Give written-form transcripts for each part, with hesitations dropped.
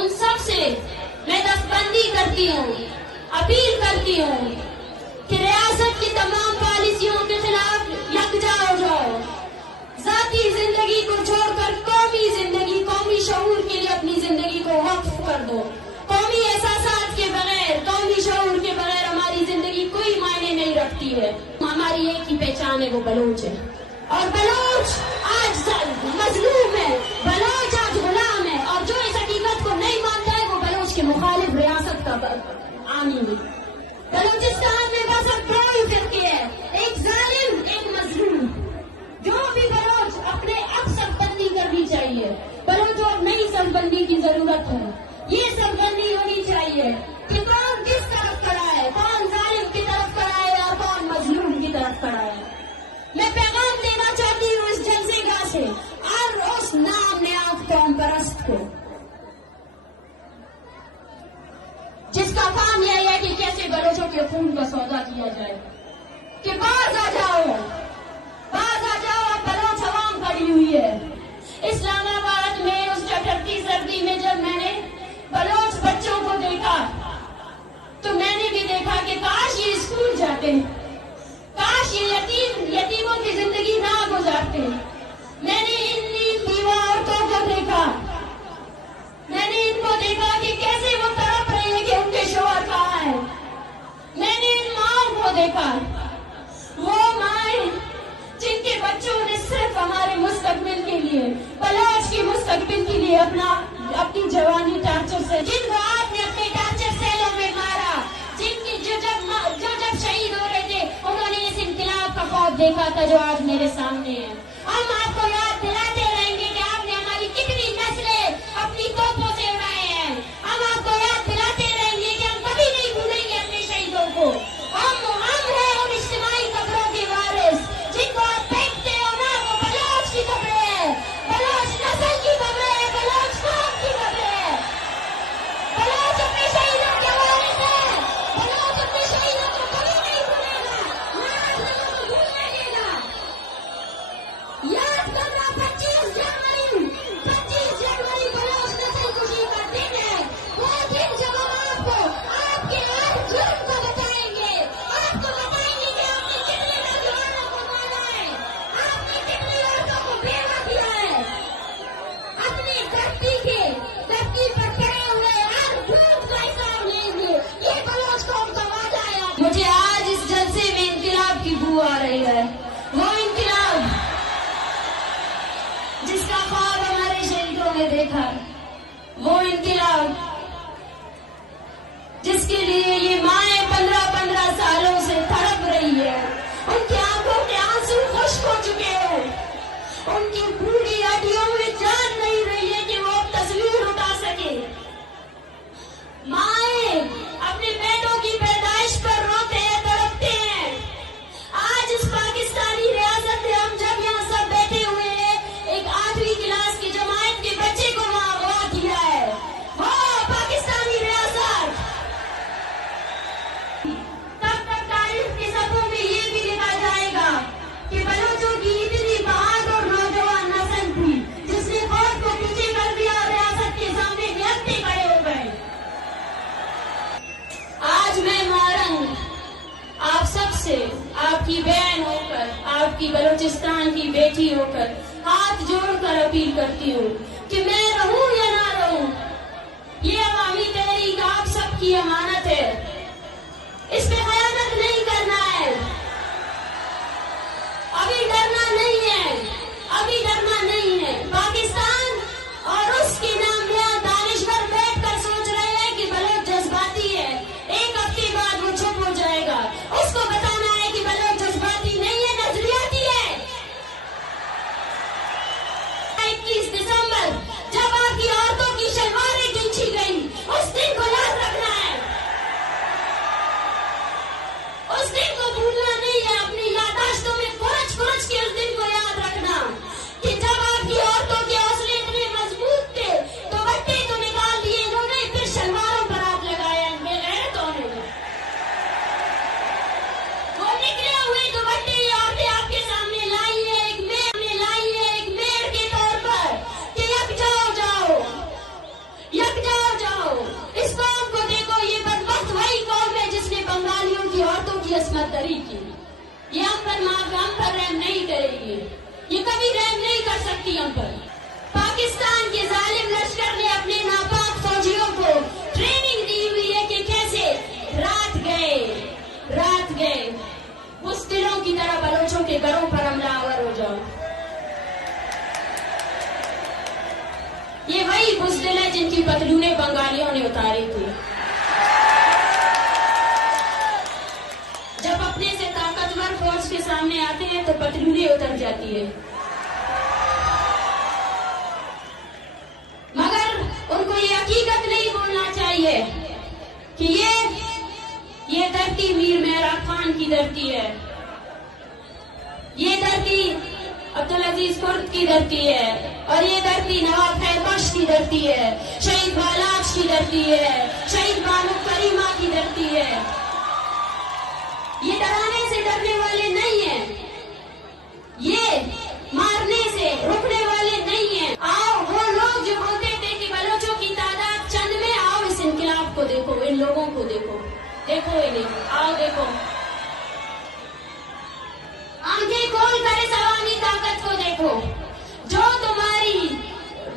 ان سب سے میں دستبندی کرتی ہوں، اپیل کرتی ہوں کہ ریاست کی تمام پالیسیوں کے خلاف یکجا ہو جاؤ، ذاتی زندگی کو چھوڑ کر قومی زندگی، قومی شعور کے لیے اپنی زندگی کو وقف کر دو۔ قومی احساسات کے بغیر، قومی شعور کے بغیر ہماری زندگی کوئی معنی نہیں رکھتی ہے۔ ہماری ایک ہی پہچان ہے، وہ بلوچ ہے، اور بلوچ آج مظلوم ہے، بلوچ آج غلام ہے، اور جو اس حقیقت کو نہیں مانتا ہے وہ بلوچ کے مخالف ریاست کا عامی ہے۔ بلوچستان میں بس اب دو ہی فرقے ہیں، ایک ظالم، ایک مظلوم۔ جو بھی بلوچ اپنے اب سب بندی کرنی چاہیے، بلوچوں اب نئی سب بندی کی ضرورت ہے۔ یہ سب بندی ہونی چاہیے کہ کون کس طرف کھڑا ہے، کون ظالم کی طرف کھڑا ہے اور کون مظلوم کی طرف کھڑا ہے۔ میں پیغام دینا چاہتی ہوں اس جلسے گاہ سے اور اس نام نیاز قوم پرست کو، جس کا کام یہ ہے کہ کیسے بلوچوں کے خون کا سودا کیا جائے، کہ باز آ جاؤ، باز آ جاؤ، اب بلوچ عوام کھڑی ہوئی ہے۔ اسلام آباد میں اس چٹرتی سردی میں جب میں نے بلوچ بچوں کو دیکھا تو میں نے بھی دیکھا کہ کاش یہ اسکول جاتے، کاش یہ یتیموں کی زندگی نہ گزارتے۔ میں نے ان بیوہ عورتوں کو دیکھا، میں نے ان کو دیکھا کہ کیسے وہ تڑپ رہے ہیں کہ ان کے شوہر کہاں ہیں۔ میں نے ان ماؤں کو دیکھا، وہ مائیں جن کے بچوں نے صرف ہمارے مستقبل کے لیے، بلوچ کی مستقبل کے لیے اپنی جوانی ٹارچر سے، جن کو آپ نے اپنے ٹارچر سیلوں میں مارا، جن کی جو جب شہید ہو رہے تھے انہوں نے اس انقلاب کا خواب دیکھا تھا جو آج میرے سامنے ہے۔ ہم آپ کو یاد دلاتے رہیں گے کہ آپ نے ہماری کتنی نسلیں اپنی توپوں سے اڑائے ہیں۔ ہم آپ کو یاد دلاتے رہیں گے کہ ہم کبھی نہیں بھولیں گے اپنے شہیدوں کو۔ ہم ہیں ان اجتماعی قبروں کے وارث جن کو آپ دیکھتے ہو نا، وہ بلوچ کی قبریں ہیں، بلوچ نسل کی قبریں ہیں، بلوچ قوم کی قبریں ہیں۔ بلوچ اپنے شہیدوں کے وارث ہیں، بلوچ اپنے شہیدوں کو کبھی نہیں بھولے گا، نہ آج لوگوں کو بھولنے دے گا۔ یاد کرنا 25 جنوری بلوچ نسل کشی کا دن ہے۔ وہ دن جب ہم آپ کو، آپ کے ہر جرم کو بتائیں گے، آپ کو بتائیں گے کہ آپ نے کتنے نوجوانوں کو مارا ہے، آپ نے کتنی عورتوں کو بیوہ کیا ہے۔ اپنی دھرتی پر کھڑے ہوئے ہر جھوٹ کا حساب لیں گے۔ یہ بلوچ قوم کا وعدہ ہے۔ مجھے آج اس جلسے میں انقلاب کی بو آ رہی ہے، وہ انقلاب جس کا خواب ہمارے شہیدوں نے دیکھا، وہ انقلاب جس کے لیے یہ مائیں 15 سالوں سے تڑپ رہی ہے۔ ان کی آنکھوں کے آنسو خشک ہو چکے ہیں، ان کی بوڑھی ہڈیوں میں جان نہیں رہی ہے کہ وہ اب تصویر اٹھا سکے۔ مائیں اپنے بیٹوں کی پیدائش پر روتے ہیں، تڑپتے ہیں۔ آج اس پاکستانی ریاست میں ہم جب یہاں سب بیٹھے ہوئے ہیں، ایک 8ویں کلاس کی جماعت کے بچے کو وہاں اغوا کیا ہے۔ وہ پاکستانی ریاست، تب تک تاریخ کے صفحوں میں یہ بھی لکھا جائے گا کہ بلوچوں کی اتنی بہادر نوجوان نسل تھی جس نے فوج کو پیچھے کر دیا اور ریاست کے سامنے نہتے کھڑے ہو گئے۔ آج میں مارنگ آپ سب سے، آپ کی بہن ہو کر، آپ کی بلوچستان کی بیٹی ہو کر ہاتھ جوڑ کر اپیل کرتی ہوں کہ میں رہوں یا نہ رہوں، یہ عوامی تحریک آپ سب کی امانت ہے، اس پہ خیانت نہیں کرنا ہے۔ ابھی ڈرنا نہیں ہے، ابھی ڈرنا نہیں ہے۔ پاکستان اور اس کے نامیاں دانشور بیٹھ کر سوچ رہے ہیں کہ بلوچ جذباتی ہے، ایک ہفتے بعد وہ چپ ہو جائے گا۔ اس کو بتانا ہے کہ بلوچ جذباتی نہیں ہے، نظریاتی ہے۔ 21 دسمبر جب آپ کی عصمت دری کی. یہ ہم پر رحم نہیں کرے گی, یہ کبھی رحم نہیں کر سکتی ہم پر. پاکستان کے ظالم لشکر نے اپنے ناپاک فوجیوں کو ٹریننگ دی ہوئی ہے کہ کیسے رات گئے بزدلوں کی طرح بلوچوں کے گھروں پر حملہ آور ہو جاؤ. یہ وہی بزدل ہے جن کی پتلونیں بنگالیوں نے اتاری تھی. جب اپنے سے طاقتور فوج کے سامنے آتے ہیں تو پتلونیں اتر جاتی ہے. مگر ان کو یہ حقیقت نہیں بولنا چاہیے کہ یہ دھرتی میر مہراب خان کی دھرتی ہے, یہ دھرتی عبدالعزیز کرد کی دھرتی ہے, اور یہ دھرتی نواب خیر بخش کی دھرتی ہے, شہید بالاخ کی دھرتی ہے, شہید بانو کریمہ کی دھرتی ہے. یہ ڈرانے سے ڈرنے والے نہیں ہیں, یہ مارنے سے رکنے والے نہیں ہیں. آؤ وہ لوگ جو بولتے تھے کہ بلوچوں کی تعداد چند میں, آؤ اس انقلاب کو دیکھو, ان لوگوں کو دیکھو انہیں, آؤ دیکھو. آنکھیں کھول کر اس عوامی طاقت کو دیکھو جو تمہاری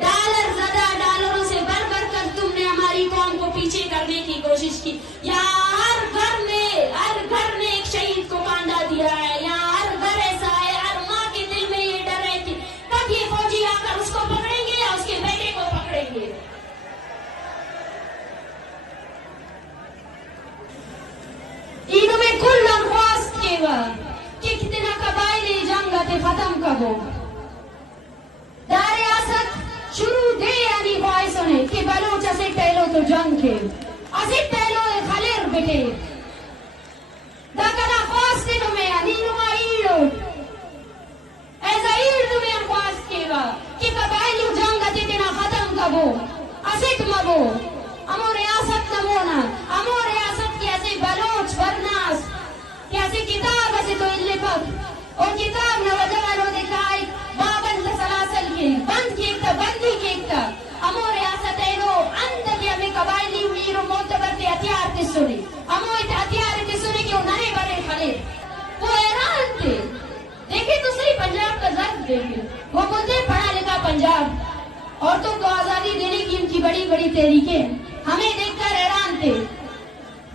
ڈالروں سے بڑھ کر تم نے ہماری قوم کو پیچھے کرنے کی کوشش کی. یہاں ہر گھر نے ایک شہید کو کاندا دیا ہے, یہاں ہر گھر ایسا ہے, ہر ماں کے دل میں یہ ڈر ہے کہ کب یہ فوجی آ کر اس کو پکڑیں گے یا اس کے بیٹے کو پکڑیں گے. اینوں میں کل درخواست کے بعد کہ کتنا قبائلی جنگ تے ختم کرو. دار ریاست شروع دے یعنی باعثوں نے کہ بلوچ اسے پہلو تو جنگ کے اسے پہلو خلیر بیٹے دا کنا خواست کے میں انینو ایڑو ایسا ایڑو میں خواست کے با کہ قبائلی جنگ تے تنا ختم کرو اسے مگو امو ریاست نمونا امو ریاست کی ایسے بلوچ برناس کہ ایسے کتاب ایسے تو اللہ پک اور کتاب نہ وجہ دکھائی بابند سلاسل کے بند کی ایک بندی کی ایک امو ریاست ہے نو اندھ کی ہمیں قبائلی امیر و معتبر تے ہتھیار تے سنی امو ہتھیار تے سنی کہ انہیں بڑے خلیر وہ حیران تھے. دیکھیں دوسری پنجاب کا ضرب دیکھیں, وہ بولتے پڑھا لکھا پنجاب عورتوں کو آزادی دینے کی ان کی بڑی بڑی تحریکیں ہمیں دیکھ کر حیران تھے.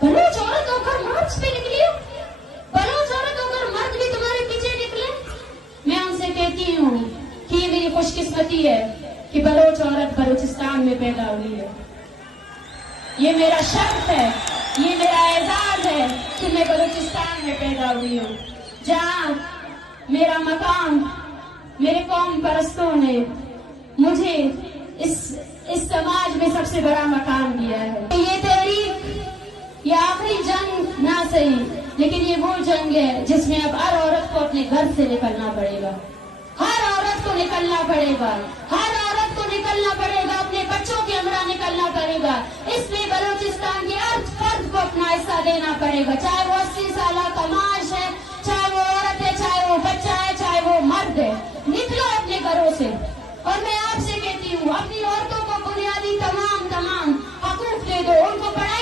بلوچ عورت ہو کر مارچ پہ نکلی ہو, بلوچ عورت ہو کر مرد بھی تمہارے پیچھے نکلے. میں ان سے کہتی ہوں کہ یہ میری خوش قسمتی ہے کہ بلوچ عورت بلوچستان میں پیدا ہوئی ہے. یہ میرا شرف ہے, یہ میرا اعزاز ہے کہ میں بلوچستان میں پیدا ہوئی ہوں, جہاں میرا مقام میرے قوم پرستوں نے مجھے اس سماج میں سب سے بڑا مقام دیا ہے. یہ تحریک یہ آخری جنگ نہ صحیح, لیکن یہ وہ جنگ ہے جس میں اب ہر عورت کو اپنے گھر سے نکلنا پڑے گا, ہر عورت کو نکلنا پڑے گا, ہر عورت کو نکلنا پڑے گا, اپنے بچوں کے ہمراہ نکلنا پڑے گا. اس میں بلوچستان کے ہر فرد کو اپنا حصہ دینا پڑے گا, چاہے وہ 80 سالہ کا معاش ہے, چاہے وہ عورت ہے, چاہے وہ بچہ ہے, چاہے وہ مرد ہے. نکلو اپنے گھروں سے. اور میں آپ سے کہتی ہوں اپنی عورتوں کو بنیادی تمام حقوق دے دو, ان کو پڑھائی